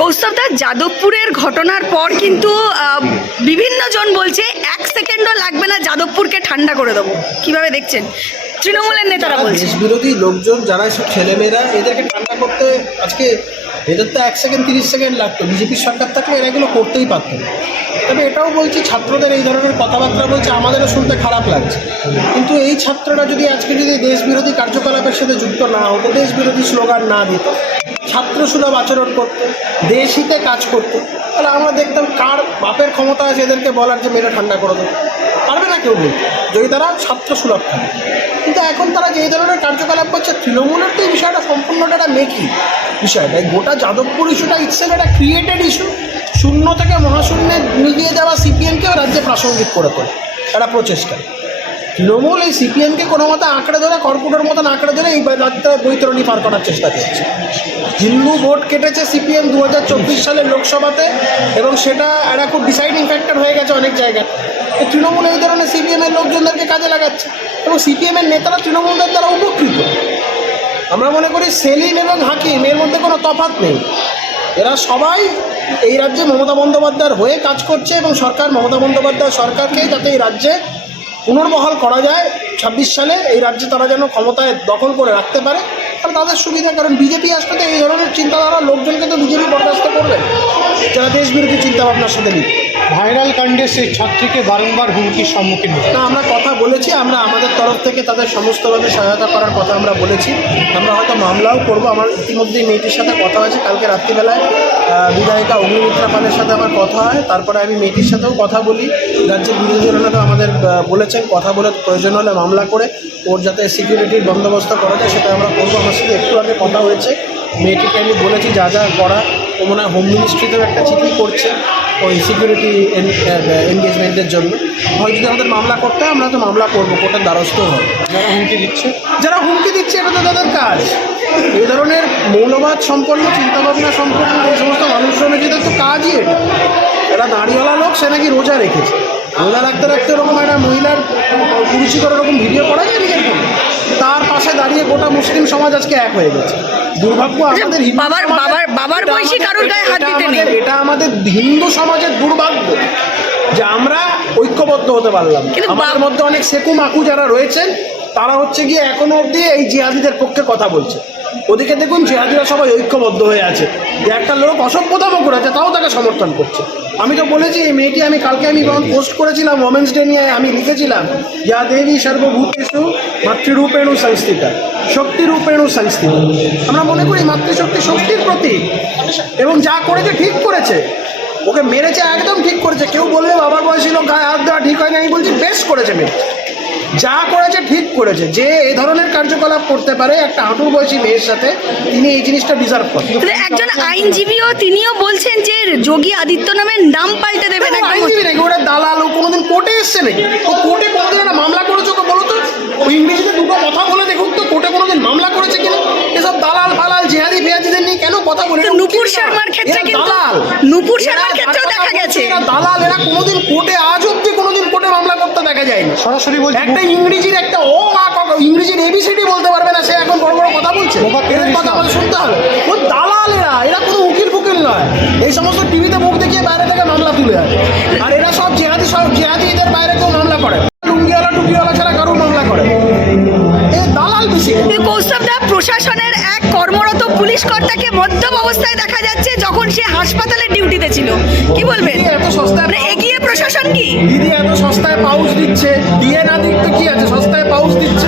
কৌস্তবদা, যাদবপুরের ঘটনার পর কিন্তু বিভিন্ন জন বলছে 1 সেকেন্ডও লাগবে না যাদবপুরকে ঠান্ডা করে দেবো। কিভাবে দেখছেন? তৃণমূলের নেতারা বলছে বিরোধী লোকজন যারা সব ছেলেমেয়েরা এদেরকে ঠান্ডা করতে আজকে এদের তো 1 সেকেন্ড 30 সেকেন্ড লাগতো। বিজেপির সরকার থাকলে এরা এগুলো করতেই পারত না। তবে এটাও বলছি, ছাত্রদের এই ধরনের কথাবার্তা বলছে আমাদেরও শুনতে খারাপ লাগছে, কিন্তু এই ছাত্ররা যদি আজকে যদি দেশ বিরোধী কার্যকলাপের সাথে যুক্ত না হতো, দেশ বিরোধী স্লোগান না দিত, ছাত্রসুলভ আচরণ করতো, দেশ হিতে কাজ করতো, তাহলে আমরা দেখতাম কার বাপের ক্ষমতা আছে এদেরকে বলার যে মেয়েরা ঠান্ডা করে দেবো। পারবে না কেউ বলতে, যদি তারা ছাত্রসুলভ থাকে। কিন্তু এখন তারা যে ধরনের কার্যকলাপ করছে, তৃণমূলের তো এই বিষয়টা সম্পূর্ণটা একটা মেকি বিষয়টা। গোটা যাদবপুর ইস্যুটা ইটসেলফ একটা ক্রিয়েটেড ইস্যু। শূন্য থেকে মহাশূন্যে মিলিয়ে যাওয়া সিপিএমকেও রাজ্যে প্রাসঙ্গিক করে তোলে একটা প্রচেষ্টা। তৃণমূল এই সিপিএমকে কোনো মতো আঁকড়ে ধরে, কর্পুটের মতন আঁকড়ে ধরে এই রাজ্যে বৈতরণী পার করার চেষ্টা করছে। হিন্দু ভোট কেটেছে সিপিএম 2024 সালের লোকসভাতে, এবং সেটা একটা খুব ডিসাইডিং ফ্যাক্টর হয়ে গেছে অনেক জায়গায়। তৃণমূল এই ধরনের সিপিএমের লোকজনদেরকে কাজে লাগাচ্ছে, এবং সিপিএমের নেতারা তৃণমূলদের দ্বারা উপকৃত। আমরা মনে করি সেলিম এবং হাকিম এর মধ্যে কোনো তফাৎ নেই। এরা সবাই এই রাজ্যে মমতা বন্দ্যোপাধ্যায়ের হয়ে কাজ করছে, এবং সরকার মমতা বন্দ্যোপাধ্যায় সরকারকেই যাতে এই রাজ্যে পুনর্বহাল করা যায় 26 সালে, এই রাজ্যে তারা যেন ক্ষমতায় দখল করে রাখতে পারে, আর তাদের সুবিধা। কারণ বিজেপি আসলে তো এই ধরনের চিন্তাধারার লোকজনকে তো বিজেপি বরদাস্ত করবে, যারা দেশবিরোধী চিন্তাভাবনার সাথে লিপ্ত। ভাইরাল কাণ্ডে সেই ছাত্রীকে বারংবার হুমকির সম্মুখীন হচ্ছে। না, আমরা কথা বলেছি, আমরা আমাদের তরফ থেকে তাদের সমস্তভাবে সহায়তা করার কথা আমরা বলেছি। আমরা হয়তো মামলাও করব। আমার ইতিমধ্যেই মেয়েটির সাথে কথা হয়েছে, কালকে রাত্রিবেলায় বিধায়িকা অগ্নিমিত্রা পালের সাথে আমার কথা হয়, তারপরে আমি মেয়েটির সাথেও কথা বলি। রাজ্যের বিরোধী দলনেতা আমাদের বলেছেন কথা বলে প্রয়োজন হলে মামলা করে ওর যাতে সিকিউরিটির বন্দোবস্ত করা যায় সেটা আমরা করবো। আমার সাথে একটু আগে কথা হয়েছে, মেয়েটিকে আমি বলেছি যা যা করা, ও মনে হয় হোম মিনিস্ট্রিতেও একটা চিঠি করছে ওই সিকিউরিটি এনগেজমেন্টের জন্য। হয় যদি আমাদের মামলা করতে হয় আমরা তো মামলা করবো, কোর্টের দ্বারস্থ হয়। যারা হুমকি দিচ্ছে এটা তো তাদের কাজ। এই ধরনের মৌলবাদ সম্পন্ন, চিন্তাভাবনা সম্পন্ন এই সমস্ত মানুষজনের যেটা তো কাজই এটা। এরা দাঁড়িওয়ালা লোক, সে নাকি রোজা রেখেছে, রোজা রাখতে রাখতে ওরকম একটা মহিলার পুরুষিকর ওরকম ভিডিও করা যায় নিজের ফোনে, তার পাশে দাঁড়িয়ে গোটা মুসলিম সমাজ আজকে এক হয়ে গেছে। দুর্ভাগ্য আমাদের বাবার বয়সী কারোর গায়ে হাত দিতে নেই। এটা আমাদের হিন্দু সমাজের দুর্ভাগ্য যে আমরা ঐক্যবদ্ধ হতে পারলাম। আমাদের মধ্যে অনেক সেকু মাকু যারা রয়েছেন তারা হচ্ছে গিয়ে এখনো অবধি এই জিহাদিদের পক্ষে কথা বলছে। ওদিকে দেখুন জিহাদিরা সবাই ঐক্যবদ্ধ হয়ে আছে, যে একটা লোক অসভ্যতামও করেছে তাও তাকে সমর্থন করছে। আমি তো বলেছি এই মেয়েটি, আমি কালকে আমি যখন পোস্ট করেছিলাম ওমেন্স ডে নিয়ে, আমি লিখেছিলাম ইয়া দেবী সর্বভূতেষু মাতৃরূপেণু সংস্থিতা শক্তিরূপেণু সংস্থিতা। আমরা মনে করি মাতৃশক্তি শক্তির প্রতীক, এবং যা করেছে ঠিক করেছে। ওকে মেরেছে একদম ঠিক করেছে। কেউ বলবে বাবার বয়সী লোক গায়ে হাত দেওয়া ঠিক হয় না, আমি বলছি বেশ করেছে মেয়ে, যা করেছে ঠিক করেছে। যে এই ধরনের কার্যকলাপ করতে পারে একটা হাঁটুর বয়সী মেয়ের সাথে, তিনি এই জিনিসটা ডিজার্ভ করেন। একজন আইনজীবীও তিনিও বলছেন যে যোগী আদিত্য নামের নাম পাল্টে দেবে না। আইনজীবী নাকি ওরা দালাল? ও কোনোদিন কোর্টে এসছে নাকি? ও কোর্টে কোনোদিন একটা মামলা করেছে? ওকে বলো তো, ওই ইংরেজিতে দুটো কথা বলে দেখুন তো কোর্টে কোনোদিন মামলা করেছে কিনা। এসব দালাল ফালাল জিহাদি ফিহাদিদের নিয়ে কেন কথা বলে? নূপুর শর্মার ক্ষেত্রে কিন্তু নূপুর শর্মার ক্ষেত্রেও দেখা গেছে এরা দালাল। এরা কোনোদিন কোর্টে, আজ অব্দি কোনোদিন কোর্টে মামলা করতে দেখা যায়নি। সরাসরি বলছে একটা ইংরেজির একটা ইংরেজির এবিসিডি বলতে পারবে না, সে এখন বড় বড় কথা বলছে। এদের কথা আমাদের শুনতে হবে। ও দালাল, এরা কোনো উকিল ফুকিল নয়। এই সমস্ত টিভিতে মুখ দেখিয়ে বাইরে থেকে মামলা তুলে আনে। আর এরা সব জিহাদিদের বাইরে কেউ মামলা করে, লুঙ্গিওয়ালা টুপিওয়ালা ছাড়া কারো মামলা করে। এই দালাল বেশি। কৌস্তবদা, প্রশাসনের এক কর্মরত পুলিশ কর্তাকে মদ্যপ অবস্থায় দেখা যাচ্ছে যখন সে হাসপাতালে ডিউটিতে ছিল। কি বলবেন? এত সস্তায় এগিয়ে প্রশাসন কি দিদি এত সস্তায় পাউচ দিচ্ছে, দিয়ে না দিক তো কি আছে, সস্তায় পাউচ দিচ্ছে।